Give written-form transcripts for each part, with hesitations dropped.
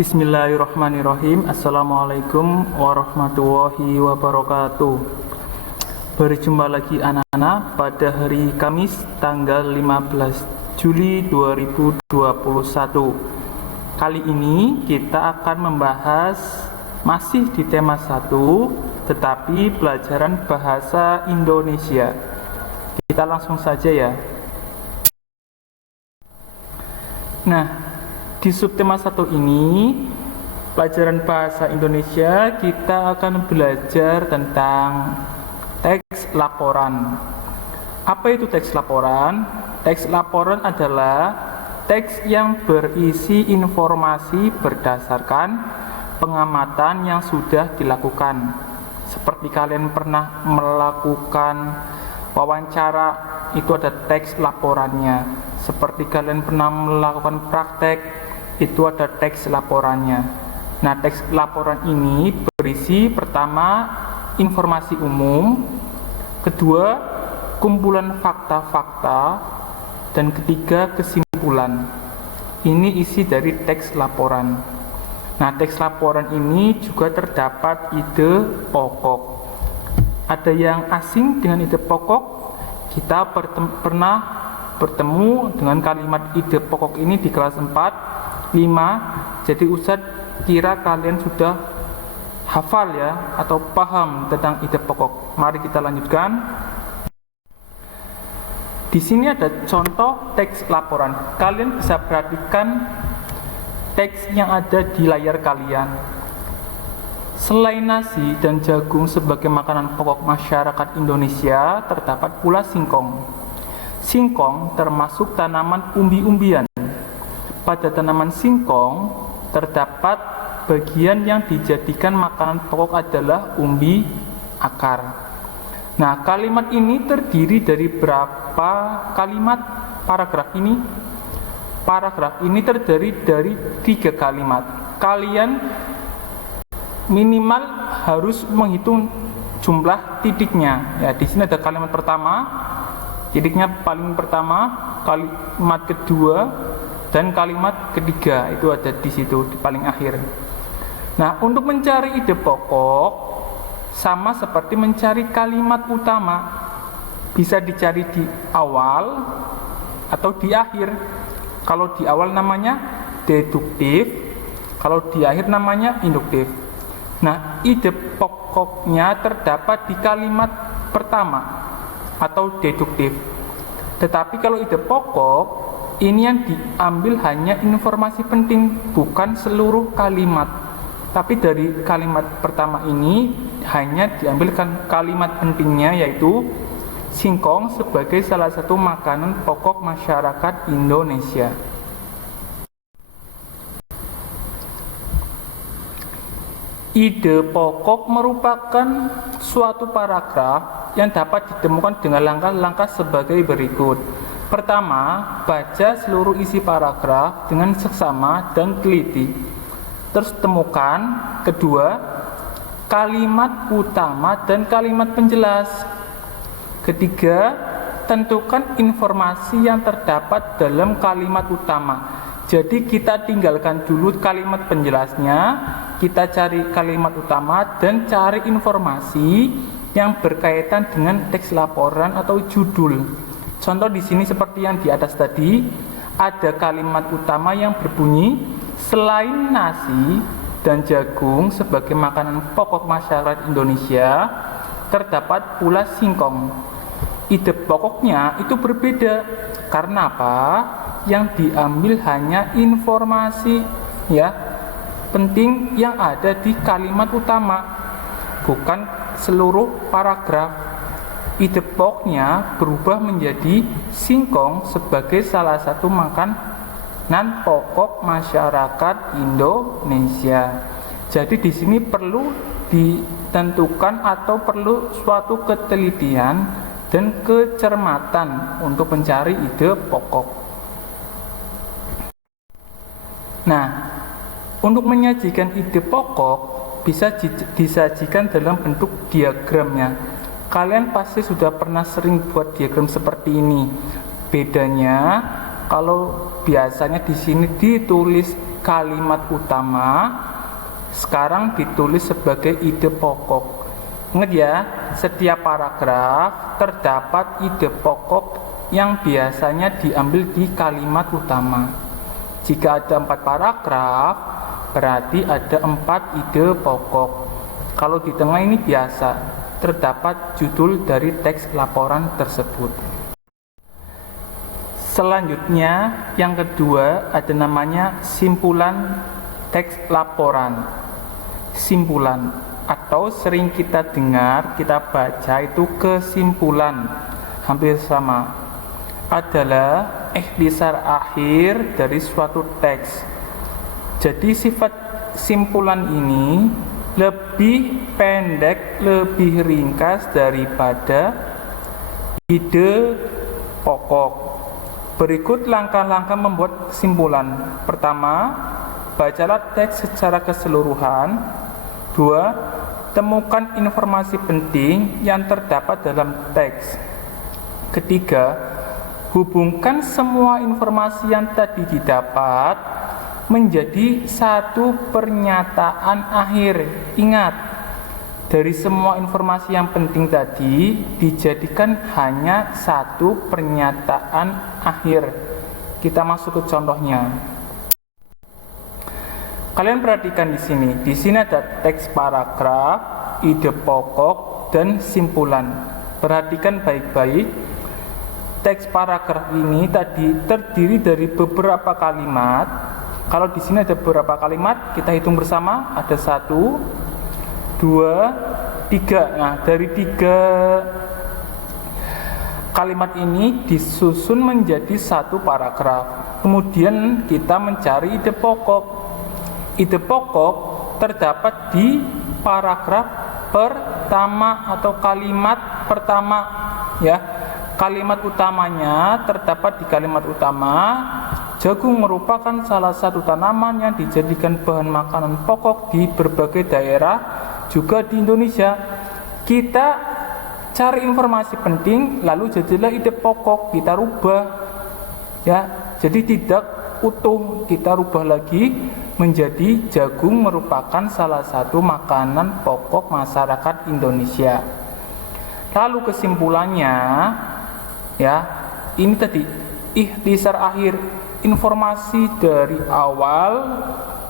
Bismillahirrahmanirrahim. Assalamualaikum warahmatullahi wabarakatuh. Berjumpa lagi anak-anak pada hari Kamis tanggal 15 Juli 2021. Kali ini kita akan membahas masih di tema 1, tetapi pelajaran bahasa Indonesia. Kita langsung saja ya. Nah, di subtema 1 ini, pelajaran bahasa Indonesia, kita akan belajar tentang teks laporan. Apa itu teks laporan? Teks laporan adalah teks yang berisi informasi berdasarkan pengamatan yang sudah dilakukan. Seperti kalian pernah melakukan wawancara, itu ada teks laporannya. Seperti kalian pernah melakukan praktek, itu ada teks laporannya. Nah, teks laporan ini berisi pertama informasi umum, kedua kumpulan fakta-fakta, dan ketiga kesimpulan. Ini isi dari teks laporan. Nah, teks laporan ini juga terdapat ide pokok. Ada yang asing dengan ide pokok. Kita pernah bertemu dengan kalimat ide pokok ini di kelas 4, 5. Jadi Ustadz kira kalian sudah hafal ya, atau paham tentang ide pokok. Mari kita lanjutkan. Di sini ada contoh teks laporan. Kalian bisa perhatikan teks yang ada di layar kalian. Selain nasi dan jagung sebagai makanan pokok masyarakat Indonesia, terdapat pula singkong. Singkong termasuk tanaman umbi-umbian. Pada tanaman singkong terdapat bagian yang dijadikan makanan pokok adalah umbi akar. Nah, kalimat ini terdiri dari berapa kalimat? Paragraf ini terdiri dari 3 kalimat. Kalian minimal harus menghitung jumlah titiknya. Ya, di sini ada kalimat pertama, titiknya paling pertama, kalimat kedua, dan kalimat ketiga itu ada di situ di paling akhir. Nah, untuk mencari ide pokok sama seperti mencari kalimat utama, bisa dicari di awal atau di akhir. Kalau di awal namanya deduktif, kalau di akhir namanya induktif. Nah, ide pokoknya terdapat di kalimat pertama atau deduktif. Tetapi kalau ide pokok ini yang diambil hanya informasi penting, bukan seluruh kalimat. Tapi dari kalimat pertama ini hanya diambilkan kalimat pentingnya, yaitu singkong sebagai salah satu makanan pokok masyarakat Indonesia. Ide pokok merupakan suatu paragraf yang dapat ditemukan dengan langkah-langkah sebagai berikut. Pertama, baca seluruh isi paragraf dengan seksama dan teliti. Terus temukan. Kedua, kalimat utama dan kalimat penjelas. Ketiga, tentukan informasi yang terdapat dalam kalimat utama. Jadi kita tinggalkan dulu kalimat penjelasnya, kita cari kalimat utama dan cari informasi yang berkaitan dengan teks laporan atau judul. Contoh di sini seperti yang di atas tadi, ada kalimat utama yang berbunyi, selain nasi dan jagung sebagai makanan pokok masyarakat Indonesia, terdapat pula singkong. Ide pokoknya itu berbeda. Karena apa? Yang diambil hanya informasi ya penting yang ada di kalimat utama, bukan seluruh paragraf. Ide pokoknya berubah menjadi singkong sebagai salah satu makanan pokok masyarakat Indonesia. Jadi di sini perlu ditentukan atau perlu suatu ketelitian dan kecermatan untuk mencari ide pokok. Nah, untuk menyajikan ide pokok bisa disajikan dalam bentuk diagramnya. Kalian pasti sudah pernah sering buat diagram seperti ini. Bedanya kalau biasanya di sini ditulis kalimat utama, sekarang ditulis sebagai ide pokok. Ingat ya, setiap paragraf terdapat ide pokok yang biasanya diambil di kalimat utama. Jika ada 4 paragraf, berarti ada 4 ide pokok. Kalau di tengah ini biasa, terdapat judul dari teks laporan tersebut. Selanjutnya, yang kedua ada namanya simpulan teks laporan. Simpulan atau sering kita dengar, kita baca itu kesimpulan, hampir sama. Adalah ikhtisar akhir dari suatu teks. Jadi sifat simpulan ini lebih pendek, lebih ringkas daripada ide pokok. Berikut langkah-langkah membuat kesimpulan. Pertama, bacalah teks secara keseluruhan. 2. Temukan informasi penting yang terdapat dalam teks. Ketiga, hubungkan semua informasi yang tadi didapat menjadi satu pernyataan akhir. Ingat, dari semua informasi yang penting tadi dijadikan hanya satu pernyataan akhir. Kita masuk ke contohnya. Kalian perhatikan di sini. Di sini ada teks paragraf, ide pokok, dan simpulan. Perhatikan baik-baik. Teks paragraf ini tadi terdiri dari beberapa kalimat. Kalau di sini ada beberapa kalimat, kita hitung bersama. Ada 1, 2, 3. Nah, dari 3 kalimat ini disusun menjadi satu paragraf. Kemudian kita mencari ide pokok. Ide pokok terdapat di paragraf pertama atau kalimat pertama, ya. Kalimat utamanya terdapat di kalimat utama. Jagung merupakan salah satu tanaman yang dijadikan bahan makanan pokok di berbagai daerah, juga di Indonesia. Kita cari informasi penting, lalu jadilah ide pokok, kita rubah, ya. Jadi tidak utuh, kita rubah lagi menjadi jagung merupakan salah satu makanan pokok masyarakat Indonesia. Lalu kesimpulannya, ya, ini tadi ikhtisar akhir, informasi dari awal.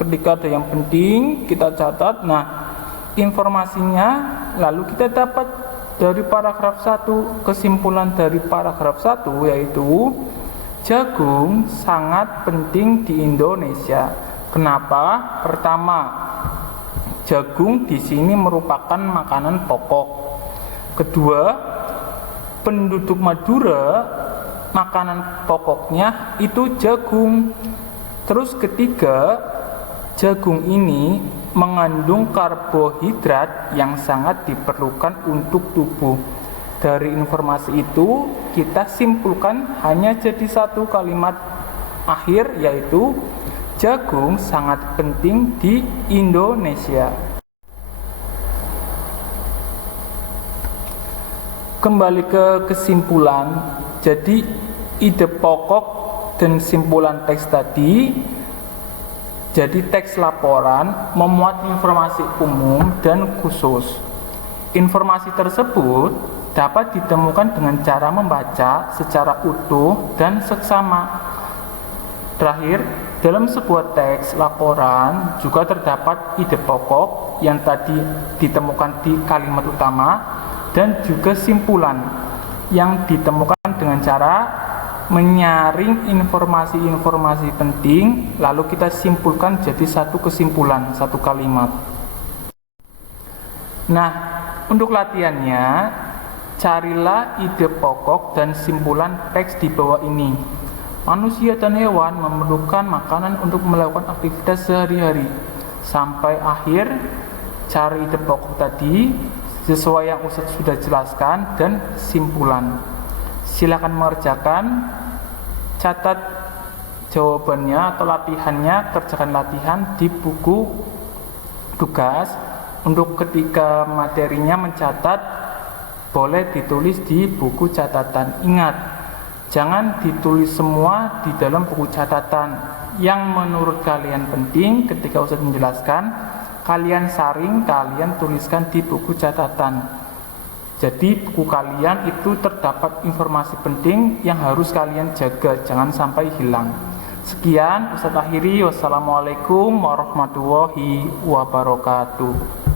Ketika ada yang penting kita catat. Nah, informasinya lalu kita dapat dari paragraf 1. Kesimpulan dari paragraf 1 yaitu jagung sangat penting di Indonesia. Kenapa? Pertama, jagung di sini merupakan makanan pokok. Kedua, penduduk Madura makanan pokoknya itu jagung. Terus ketiga, jagung ini mengandung karbohidrat yang sangat diperlukan untuk tubuh. Dari informasi itu kita simpulkan hanya jadi satu kalimat akhir, yaitu jagung sangat penting di Indonesia. Kembali ke kesimpulan. Jadi ide pokok dan simpulan teks tadi. Jadi teks laporan memuat informasi umum dan khusus. Informasi tersebut dapat ditemukan dengan cara membaca secara utuh dan seksama. Terakhir, dalam sebuah teks laporan juga terdapat ide pokok yang tadi ditemukan di kalimat utama dan juga simpulan yang ditemukan dengan cara menyaring informasi-informasi penting, lalu kita simpulkan jadi satu kesimpulan, satu kalimat. Nah, untuk latihannya, carilah ide pokok dan simpulan teks di bawah ini. Manusia dan hewan memerlukan makanan untuk melakukan aktivitas sehari-hari. Sampai akhir, cari ide pokok tadi sesuai yang Ustadz sudah jelaskan dan simpulan. Silakan mengerjakan, catat jawabannya atau latihannya, kerjakan latihan di buku tugas. Untuk ketika materinya mencatat, boleh ditulis di buku catatan. Ingat, jangan ditulis semua di dalam buku catatan. yang menurut kalian penting ketika Ustadz menjelaskan, kalian saring, kalian tuliskan di buku catatan. Jadi buku kalian itu terdapat informasi penting yang harus kalian jaga, jangan sampai hilang. Sekian, Ustadz akhiri. Wassalamualaikum warahmatullahi wabarakatuh.